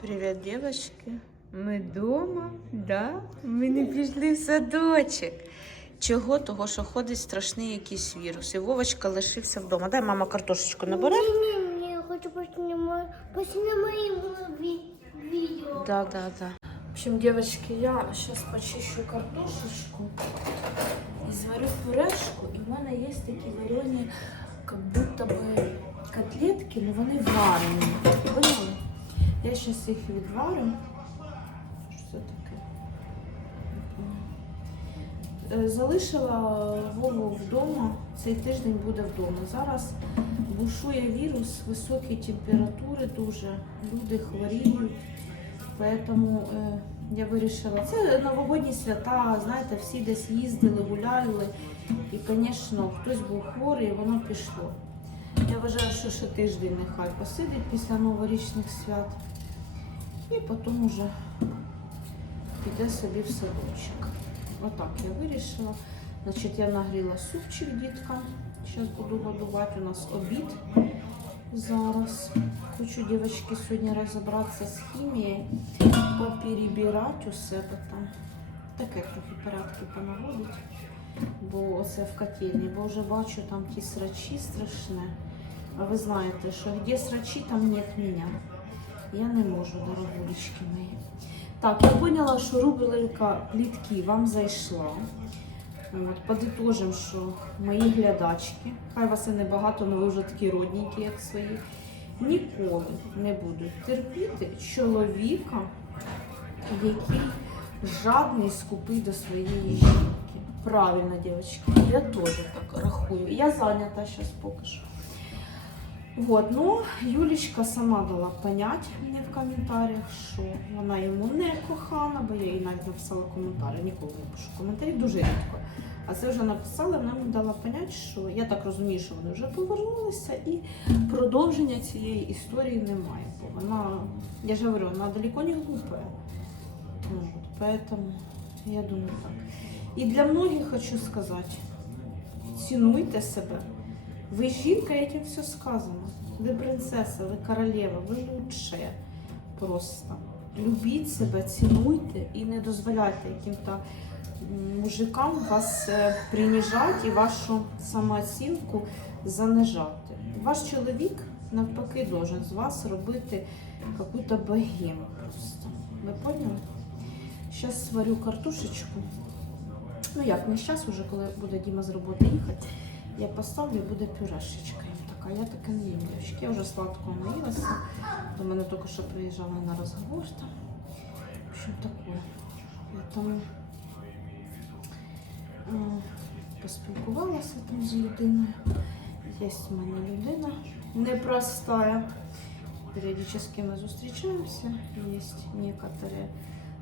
Привіт, дівчатки. Ми вдома, да? Ми не пішли в садочок. Чого? Того, що ходить страшний якийсь вірус. І Вовочка лишився вдома. Дай мама картошечку набере. Не, не, я хочу поснимать, поснимать ви- видео. Да, да, да. В общем, девочки, я сейчас почищу картошечку и сварю пюрешку. І в мене є такі варені, как будто би котлетки, але вони варені. Я зараз їх відварю. Що це таке? Е, Залишила Вову вдома. Цей тиждень буде вдома. Зараз бушує вірус, високі температури дуже. Люди хворіють. Поэтому е, я вирішила. Це новогодні свята, знаєте, всі десь їздили, гуляли. І, звісно, хтось був хворий, воно пішло. Я вважаю, що ще тиждень нехай посидить після новорічних свят. І потім вже піде собі в садочок. Отак я вирішила. Значить, я нагріла супчик діткам. Зараз буду годувати. У нас обід зараз. Хочу, дівчатки, сьогодні розібратися з хімією, поперебирати у себе там. Таке трохи порядки понаводить. Бо оце в котельні, бо вже бачу там ті срачі страшне. А ви знаєте, що де срачі, там нет мене. Я не можу, дорогулечки мої. Так, я поняла, що рубрика плітки вам зайшла. От, подытожим, що мої глядачки, хай вас і небагато, але ви вже такі родненькі, як свої, ніколи не будуть терпіти чоловіка, який жадний скупий до своєї жінки. Правильно, дівчатки, я теж так рахую. Я зайнята зараз поки що. Вот, ну, Юлічка сама дала понять мені в коментарях, що вона йому не кохана, бо я їй навіть написала коментарі, ніколи не пишу коментарі, дуже рідко. А це вже написала, вона мені дала понять, що я так розумію, що вони вже повернулися, і продовження цієї історії немає. Бо вона, я ж говорю, вона далеко не глупая. Вот, поэтому я думаю так. І для многих хочу сказати, цінуйте себе. Ви жінка, этим все сказано. Ви принцеса, ви королева, ви лучшая просто. Любіть себе, цінуйте і не дозволяйте яким-то мужикам вас е, принижати і вашу самооцінку занижати. Ваш чоловік навпаки должен з вас робити какую-то богему просто. Ви поняли? Зараз сварю картошечку. Ну як, не зараз уже, коли буде Діма з роботи їхати. Я поставлю і буде пюрешечка їм така. Я таке не їм, дівчатки. Я вже сладкого наїлася. До мене тільки що приїжджали на розговор там. В общем, таке. Я там м, поспілкувалася там з людиною. Є в мене людина непростая. Периодически мы зустрічаємося. Есть некоторые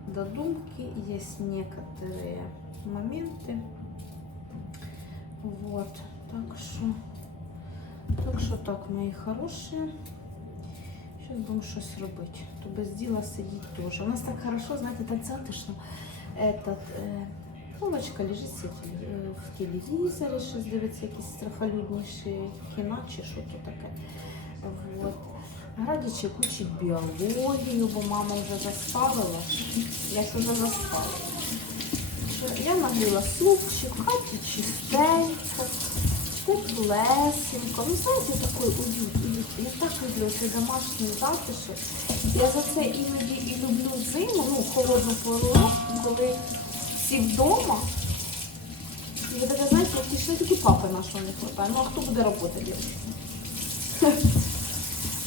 додумки, есть некоторые моменты. Вот. Так що, так що так, мої хороші. Зараз будемо щось робити. То без діла сидіть теж. У нас так хорошо, знаєте, так затишно. Этот, е, Вовочка лежить е, в телевізорі, щось дивиться якісь страхолюдніші кіно чи що то таке. Вот. Градічек учить біологію, бо мама вже заставила. Я ж вже заставила. Я нагріла супчик, хаті чистенько, теплесенько. Ну, знаєте, такий уют. Я так люблю цей домашній затишок. Я за це іноді і люблю зиму, ну, холодну пору, коли всі вдома. І ви таке, знаєте, пішли тільки папи нашого не хватає. Ну, а хто буде роботи робити?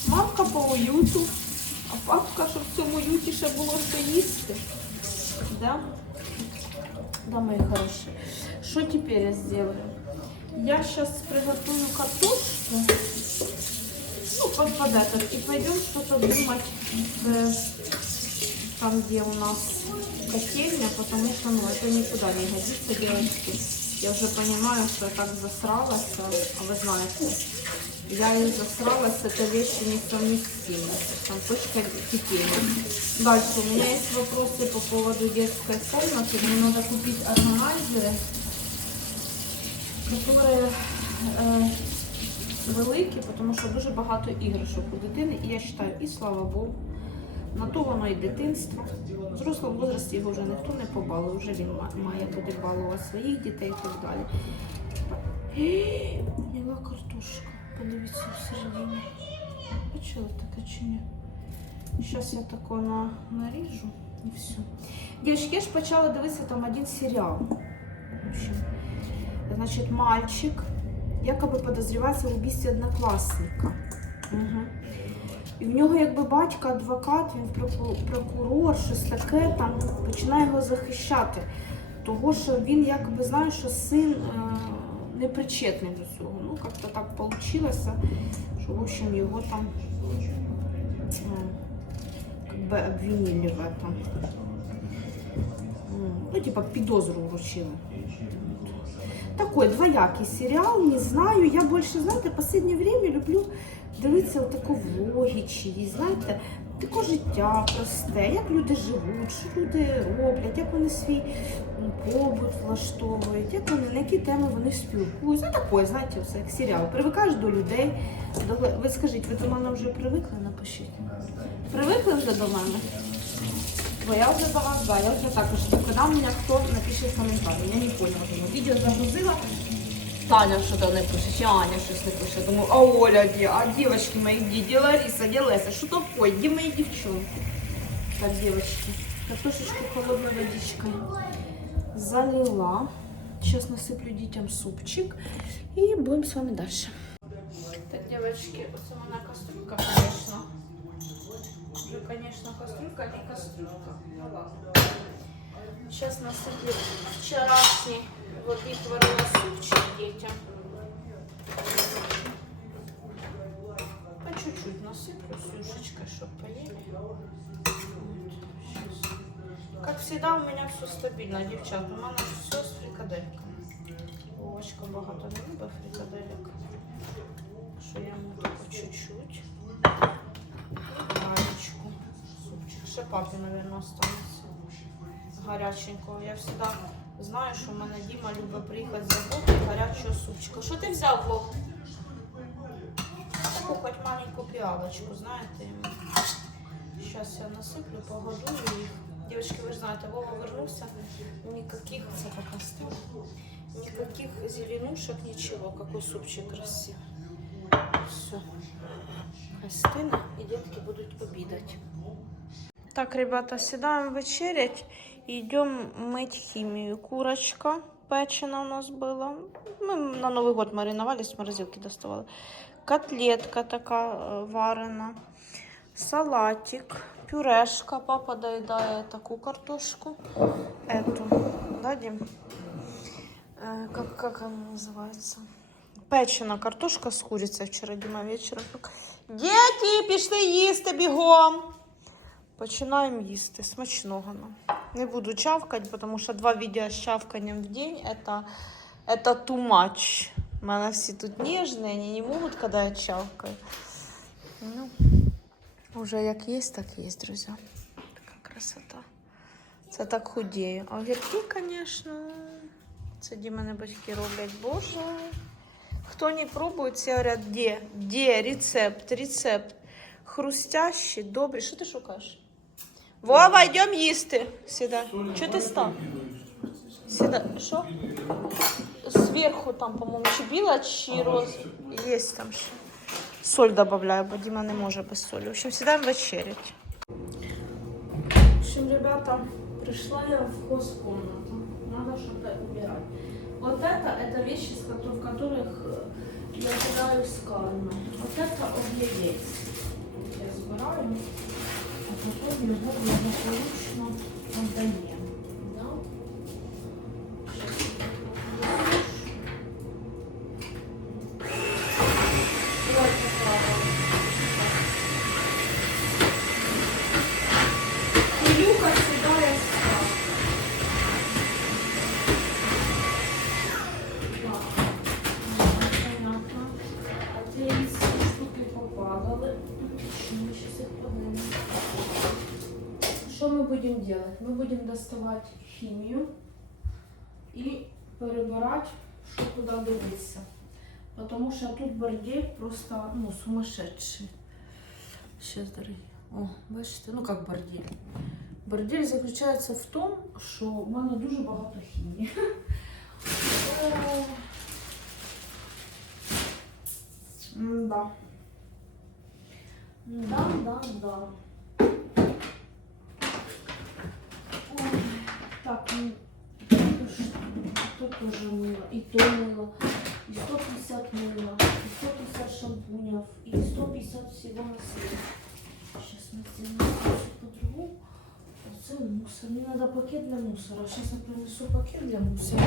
Мамка по уюту, а папка, щоб в цьому уюті ще було що їсти. Да? Да, мои хорошие. Что теперь я сделаю? Я сейчас приготовлю картошку. Ну, под, под этот. И пойдем что-то думать э, там, где у нас котельня, потому что, ну, это никуда не годится, девочки. Я уже понимаю, что я так засралась, а а вы знаете, я и засралась, это вещи несовместимые. Там точка кипения. Дальше у меня есть вопросы по поводу детской комнаты. Мне надо купить органайзеры, которые э, великі, тому що дуже багато іграшок у дитини. І я вважаю, і слава Богу, На то воно і дитинство. В взрослому возрасті його вже ніхто не побалує, вже він має буде балувати своїх дітей і так далі. Е, Міла картошка. Подивіться всередині. Бачили таке чи ні? Зараз я тако на, наріжу і все. Дівчатки, я ж почала дивитися там один серіал. В общем, значить, мальчик якоби подозрівається в убійстві однокласника. Угу. І в нього якби батько адвокат, він прокурор, щось таке, там починає його захищати. Того, що він якби знає, що син е, не причетний до цього. Ну, як-то так вийшло, що в общем його там е, как обвинили в этом. Ну, типа підозру вручили. Такой двоякий серіал, не знаю. Я більше, знаєте, в останнє время люблю дивитися таку влоги чиї, знаєте, таке життя просте, як люди живуть, що люди роблять, як вони свій побут влаштовують, як вони, на які теми вони спілкуються. Ну, такое, знаєте, все як серіал. Привикаєш до людей. До... Ви скажіть, ви до мене вже привикли? Напишіть. Привикли вже до мене? Я вже за вас, да, я вже також. Когда у меня кто напишет комментарий, я не поняла. Відео загрузила. Таня що-то не пише, чи Аня щось не пише. Думаю, а Оля де? А девочки мои где? Де Лариса, де Леся? Що такое? Где мои девчонки? Так, девочки, картошечку холодной водичкой залила. Сейчас насыплю детям супчик и будем с вами дальше. Так, девочки, вот у меня кастрюлька, конечно. Уже, конечно, кастрюлька не кастрюлька. Ну ладно. Сейчас насыплю вчерашний воды творила супчик детям. По чуть-чуть насыплю с юшечкой, чтобы поели. Вот, щас. Как всегда, у меня все стабильно, девчат. У меня все с фрикадельками. Вовочка багато не любить фрикаделек. Що я ему только чуть-чуть. Ще папі, мабуть, останеться. Гаряченького. Я завжди знаю, що в мене Діма любить приїхати з роботи гарячого супчика. Що ти взяв, Вов? Таку хоч маленьку піалочку, знаєте. Зараз я насиплю, погодую їх. Девочки, ви ж знаєте, Вова вернувся. Никаких, це пока стало. Никаких зеленушек, ничего. Какой супчик красивый. Все. Хай і дітки будуть обідати. Так, ребята, сідаємо вечерять і йдемо мить хімію. Курочка печена у нас була. Ми на Новий год маринували, з морозилки доставали. Котлетка така е, варена, салатик, пюрешка. Папа доїдає таку картошку. Эту, да, Дим? Э, как, как она называется? Печена картошка з курицею вчора Діма вечором. Діти, пішли їсти бігом. Починаємо їсти. Смачного нам. Не буду чавкати, тому що два відео з чавканням в день это, это too much. У мене всі тут ніжні, вони не можуть, коли я чавкаю. Ну, уже як є, так є, друзі. Така красота. Це так худею. А огірки, звісно, це ді мене батьки роблять. Боже. Хто не пробує, це говорять, де? Де рецепт, рецепт. Хрустящий, добрий. Що ти шукаєш? Вова, йдемо їсти. Сідай. Чого ти став? Сідай. Що? Зверху там, по-моєму, чи біла, чи роз. Є там ще. Соль додаю, бо Діма не може без солі. В общем, сідаємо вечерять. В общем, ребята, пришла я в хозкомнату. Надо что-то убирать. Вот это, это вещи, с ко- в которых э, я убираю с кармы. Вот это объедец. Я сбираю, Потом его благополучно отдаем. Будем доставать химию и перебирать, что куда дивиться. Потому что тут бордель просто ну, сумасшедший. Сейчас, дорогие. О, бачите, ну як бордель. Бордель заключається в тому, що в мене дуже багато хімії. М-да. Да, да, да. Ой, Так, ну, это что? Тут тоже мыло, и то мыло, и 150 мыла, и 150 шампунев, и 150 всего на свете. Сейчас мы сделаем все по-другому. Оце мусор. Мне надо пакет для мусора. Сейчас я принесу пакет для мусора.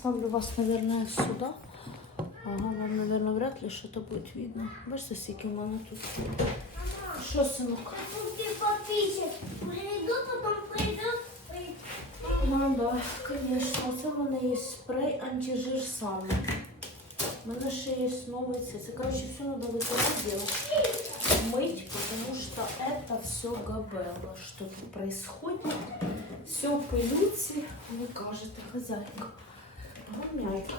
поставлю вас, наверное, сюди. Ага, вам, наверное, вряд ли что-то будет видно. Бачите, скільки в мене тут. Що, синок? Тут типа пишет. Приду, потом приду. Ну да, конечно. Це в мене є спрей антижир саме. У мене ще є новий цей. Це, короче, все надо вытирать делать. Мыть, потому что это все габелла. Что тут происходит? Все в пылюці. Ви кажете, хозяйка. Гумяйка.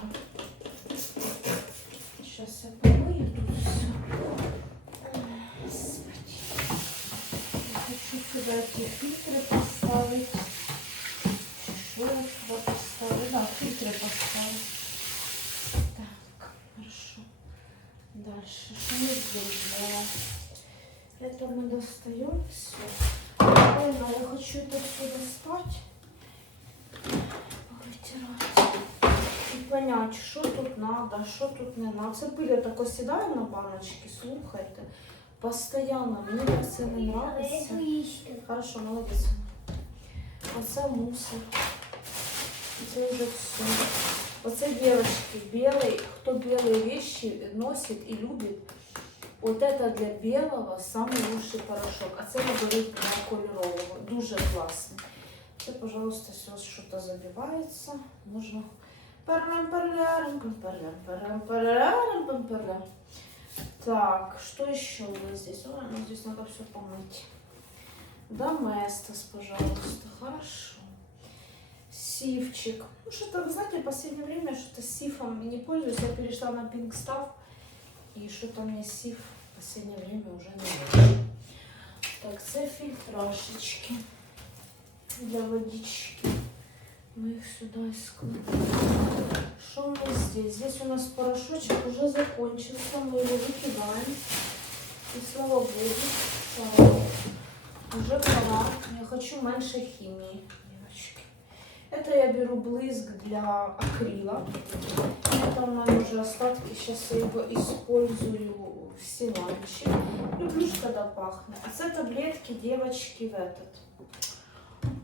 Сейчас я помою тут все. Господи. Я хочу сюда эти фильтры поставить. Что я сюда поставлю? Да, фильтры поставить. Так, хорошо. Дальше. Что мы здесь делаем? Это мы достаем все. Ой, ну, я хочу это все достать. Вытирать. І понять, що тут надо, що тут не надо. Це пиль так осідає на баночки, слухайте. Постоянно. Мені так це не нравиться. Эгоистка. Хорошо, молодець. Оце мусор. Це вже все. Оце дівчатки, білий, хто білі вещи носить і любить. Вот это для белого самый лучший порошок. А це я беру для кольорового. Дуже класний. Це, пожалуйста, все що-то забивається. Можна перлем перлярем перлем перлем перлем перлем перлем Так, что еще у нас здесь? Ой, ну здесь надо все помыть. Доместос, пожалуйста. Хорошо. Сифчик. Ну, что-то, вы знаете, в последнее время что-то сифом не пользуюсь. Я перешла на Pink Stuff. И что-то мне сиф в последнее время уже не нужен. Так, це фильтрашечки для водички. Мы их сюда и складываем. Что у нас здесь? Здесь у нас порошочек уже закончился. Мы его выкидаем. И слава богу. Уже пора. Я хочу меньше химии, девочки. Это я беру блиск для акрила. Это у меня уже остатки. Сейчас я его использую в силанче. Люблю, когда пахнет. А це таблетки девочки в этот.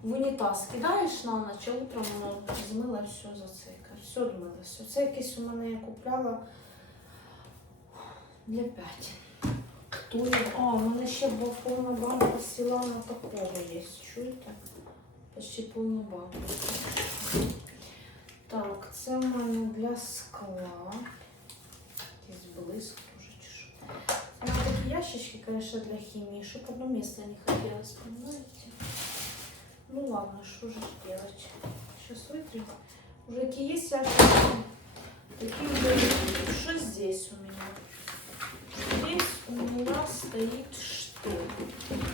В унітаз кидаєш на ночь, а утром воно змила все за це. Все змилося. Це якесь у мене я купляла для п'ять. Хто його? А, у мене ще була повна банка сіла на такого є. Чуєте? Почти повна банка. Так, це у мене для скла. Якийсь блиск дуже чи що. Мене такі ящички, конечно, для химии, чтобы одно место не хотелось, понимаете? Ну ладно, что же делать? Сейчас вытрем. Какие есть ящички, такие уже. Что здесь у меня? Здесь у меня стоит что?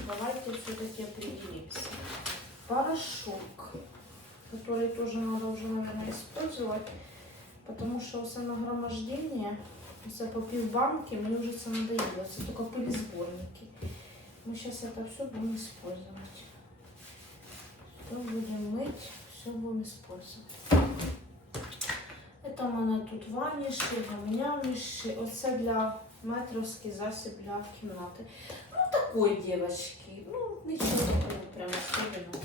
Давайте все-таки определимся. Порошок, который тоже надо уже, наверное, использовать, потому что все нагромождение, все по банки, мне уже це надоело, это только пылесборники. Мы сейчас это все будем использовать. Все будем мыть, все будем использовать. Это у мене тут ваніші, гамняміші. Оце для метровський засіб для кімнати. Ну, такої, дівчатки. Ну, нічого такого прямо особливого.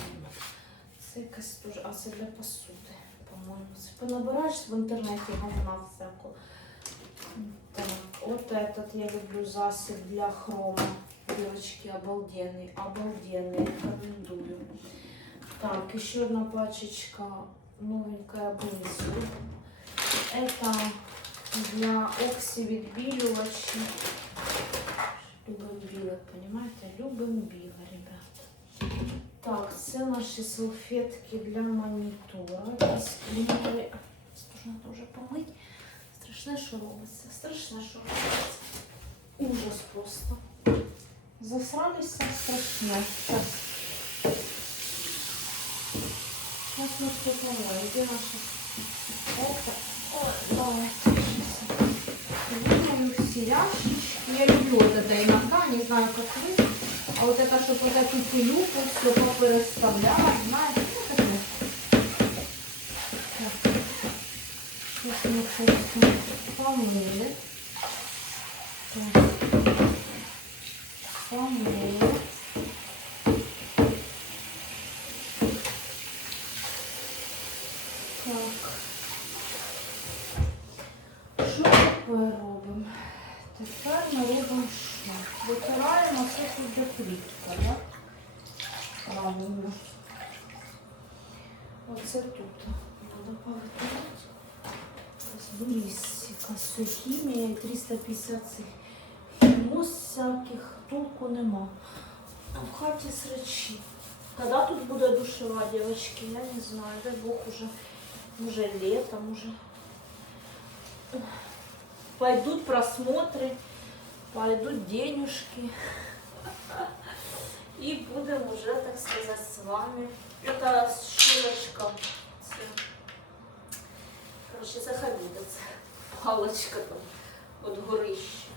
Це якась дуже. А це для посуди, по-моєму. Це понабираєш в інтернеті говна всяку. Так, вот этот я люблю засіб для хрома. Девочки, обалденный, обалденный, рекомендую. Так, еще одна пачечка новенькая внизу. Это для оксивидбеливачей. Любим біле, понимаете? Любим біле, ребят. Так, це наші салфетки для клімові. Можна дуже помити. Страшне, що робиться. Страшне, що робиться. Ужас просто. Засралися страшне. Так. Сейчас мы все помоем. Где наша? Это. Ой, давайте. Вымою все ящички. Я люблю вот это иногда, не знаю, как вы. А вот это, чтобы вот эту пилюку все попереставлять, знаете, ну, как мы. Так. Сейчас мы все помыли. Так. Помыли. З лісика, все хімія і 350 цих хімоз всяких толку нема. А в хаті срачі. Когда тут буде душева, девочки, я не знаю. Дай Бог уже, уже летом, уже пойдут просмотры, пойдут денежки. И будем уже, так сказать, с вами. Это щелочка. Це, Короче, заходите. Палочка там от горища.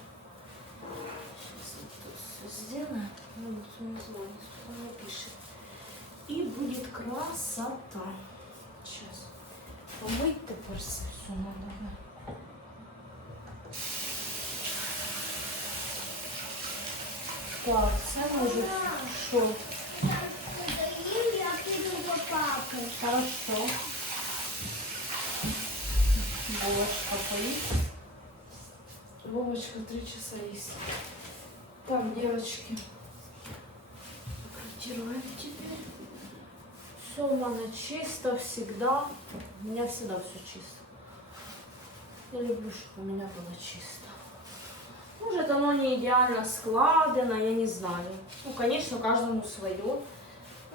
Сейчас мы тут все сделаем. Ну, она пишет. И будет красота. Сейчас. Помыть теперь все надо. Так, це може що? Я піду по папу. Хорошо. Булочка поесть. Вовочка три часа есть. Так, девочки. Прокрутируем теперь. Все у меня чисто всегда. У меня всегда все чисто. Я люблю, чтобы у меня было чисто. Может, оно не идеально складено, я не знаю. Ну, конечно, каждому свое.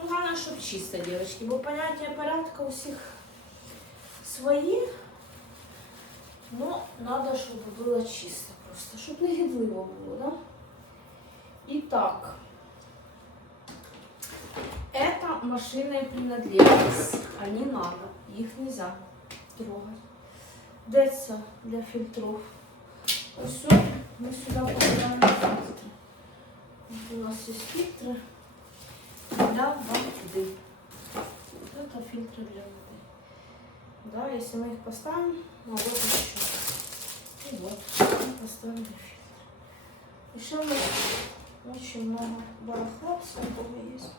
Ну, главное, чтобы чисто, девочки. Бо понятие порядка у всех свои. Но надо, чтобы было чисто просто. Чтобы не гидливо было, да? Итак. Это машинные принадлежности. Они надо. Их нельзя трогать. Деться для фильтров. Все, мы сюда поставим фильтры. Вот у нас есть фильтры для воды. Вот это фильтры для воды. Да, если мы их поставим, ну вот еще. И вот, мы поставили фильтр. Еще мы очень много барахла всякого есть.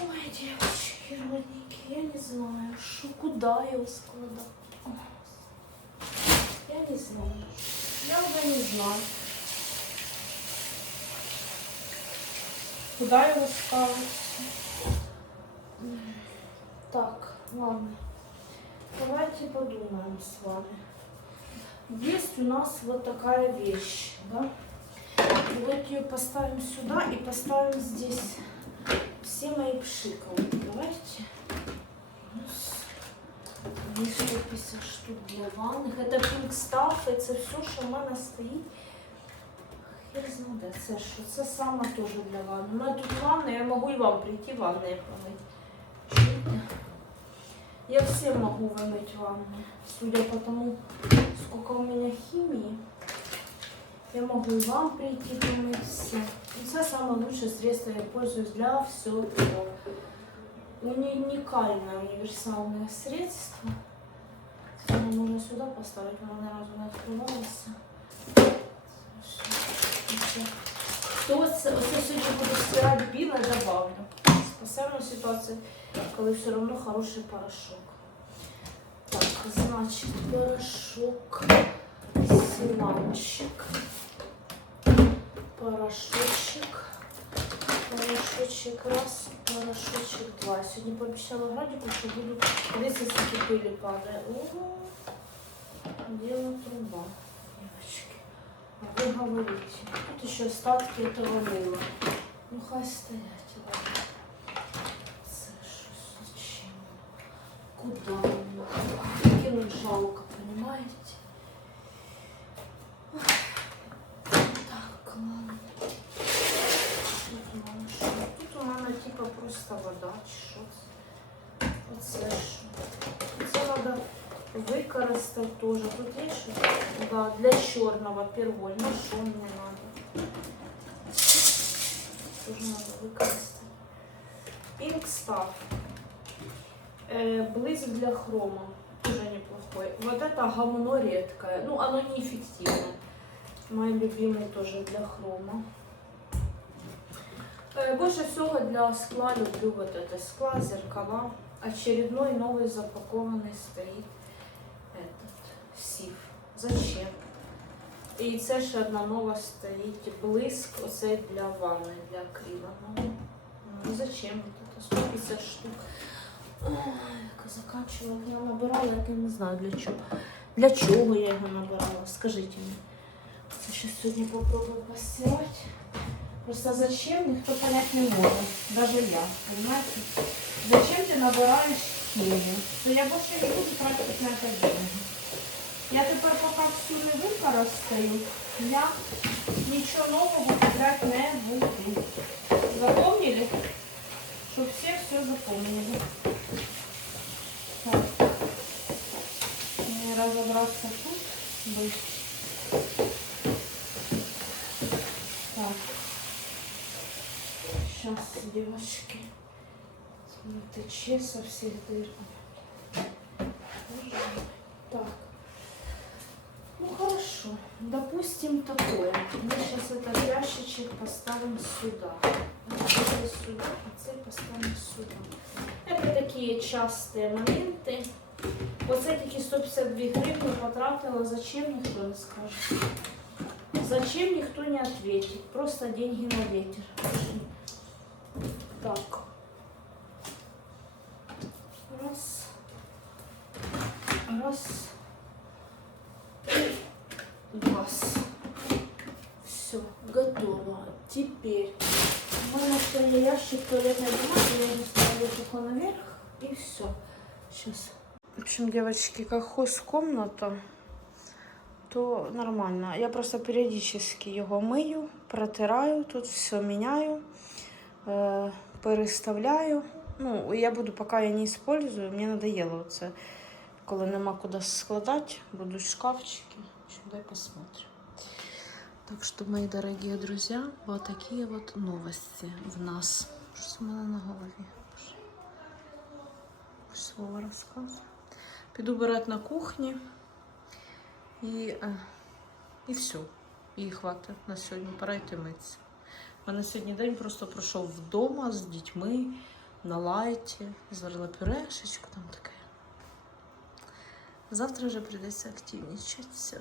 Ой, девочки, родненькие, я не знаю, что, куда его складывать. Я не знаю. Я уже не знаю. Куда его ставить? Так, ладно. Давайте подумаем с вами. Есть у нас вот такая вещь, да? Давайте ее поставим сюда и поставим здесь все мои пшикалки. Давайте. Раз, 250 штук для ванних. Это Pink Stuff, це все, що в мене стоїть. Хер знає, де це що? Це саме теж для ванни. У мене тут ванна, я можу і вам прийти ванну помити. Чуєте? Я всем могу вымыть ванны. Судя по тому, сколько у меня химии, я могу и вам прийти помыть все. И это самое лучшее средство я пользуюсь для всего. Уни- Уникальное универсальное средство. Оно можно сюда поставить, оно ни разу не открывалось. Хто це, оце сьогодні буду стирати біле, добавлю. Спасаємо ситуацію, коли все одно хороший порошок. Так, значить, порошок, силанчик, порошочек, порошочек раз, порошочек два. Сьогодні пообіцяла градіку, що буду дивитися, скільки пилі падає. О, діло труба, дівчатки. А вы говорите. Тут еще остатки этого мыла. Ну хай стоять. Куда воно? Кинуть жалко, понимаете? Так, ладно. Тут у мене типа просто вода чи що це? Оце що? Це треба використати теж. Тут є щось? Да, для чорного перволь. Ну що мені треба? Тоже надо використати. Pink Stuff. Э, блеск для хрома. Тоже неплохой. Вот это говно редкое. Ну, оно неэффективно. Мой любимый тоже для хрома. Э, больше всего для скла люблю вот это скла, зеркала. Очередной новый запакованный стоит этот сиф. Зачем? І це ще одна нова стоїть блиск, оце для ванни, для крила. Ну, ну зачем вот это? 150 штук. Заканчивала. Я набирала, я не знаю для чого. Для чого я його набирала? Скажіть мені. Це ще сьогодні попробую постирати. Просто зачем, ніхто понять не може. Даже я, понимаете? Зачем ти набираєш хімію? То я більше не буду тратити на це деньги. Я тепер поки всю не використаю, я нічого нового купляти не буду. Запомнили? Щоб всі все запомнили. Так. Мені розібратися тут. быстро. Так. Сейчас, девочки. Не тече со всех дыр. Боже мой. Так. Ну хорошо. Допустим такое. Мы сейчас этот ящичек поставим сюда. Это сюда, а цей поставим сюда. Это такие частые моменты. Оце тільки 152 гривні потратила. Зачем ніхто не скаже. Зачем никто не ответит? Просто деньги на ветер. Так. Раз. Раз. Два. Все, готово. Теперь мы нашли ящик туалетной бумаги, я его ставлю только наверх и все. Сейчас. В общем, девочки, как хозкомната, то нормально. Я просто періодично його мию, протираю, тут все міняю, е, переставляю. Ну, я буду, поки я не использую, мені надоело це. Коли нема куди складати, будуть шкафчики. В дай посмотрим. Так что, мои дорогие друзья, вот такие вот новости в нас. Что у мене на голові? Слово розказую. Піду брати на кухні. І, і все. І хватить на сьогодні. Пора йти митися. У мене сьогодні день просто пройшов вдома з дітьми на лайті, зварила пюрешечку, там таке. Завтра вже прийдеться активнічатися.